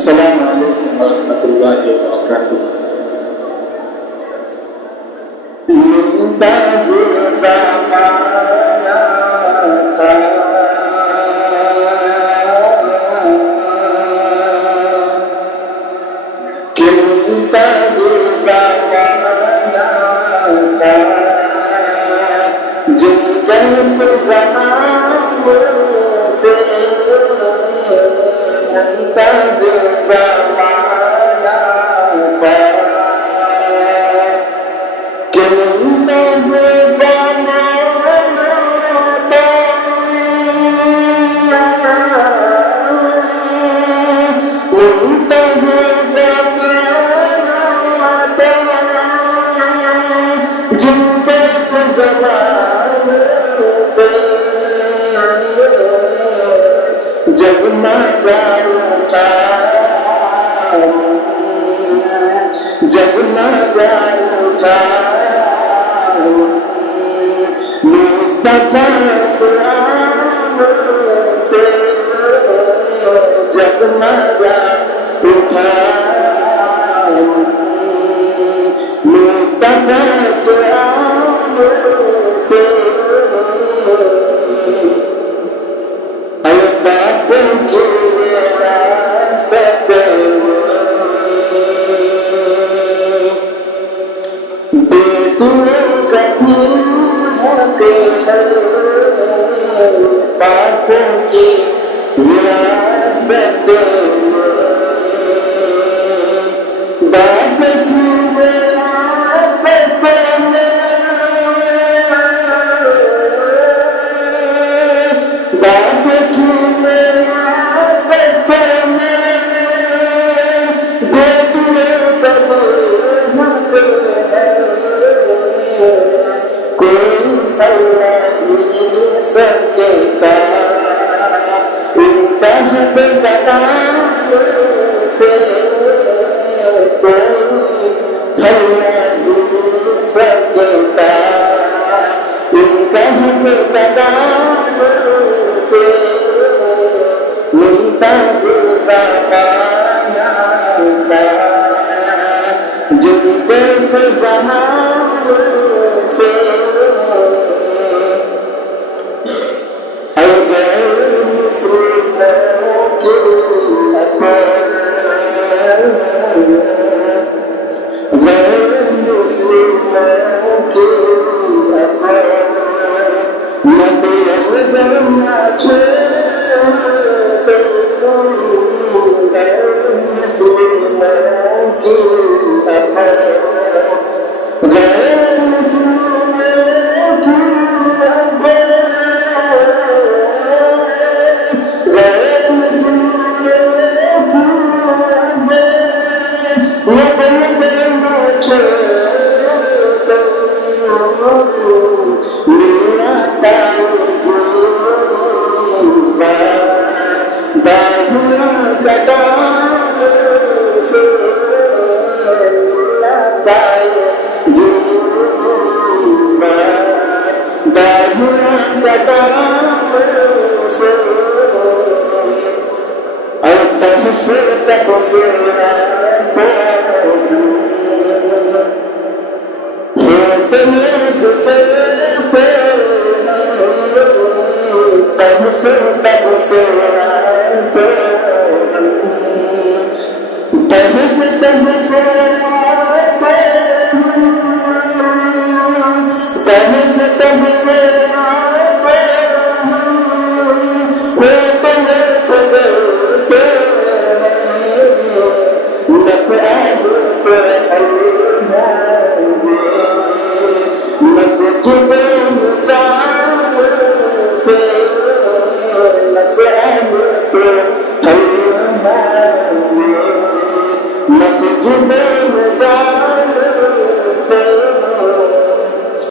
Assalamualaikum warahmatullahi wabarakatuh. Muntazir zamana tha, muntazir zamana tha, जिनके ज़माने से मुंतज़िर ज़माना था, कि मुंतज़िर ज़माना था, मुंतज़िर ज़माना था, जिनके ज़माने से जगमगा उठा, जगमगा उठा मुस्तफा कुरान से, जगमगा उठा मुस्तफा कुरान से। बापों की विरासत बेटियों का हक है, बापों की विरासत, बाप की विरासत में, बाप की विरासत में बेटियों का हक है, कोई अल्लाह नहीं सकता इनका हक बताने से, कोई अल्लाह नहीं सकता इनका हक बताने से। मुंतज़िर ज़माना था, जिनके ज़माने से अगर मुस्लिमों की गैर मुस्लिमों की مسجد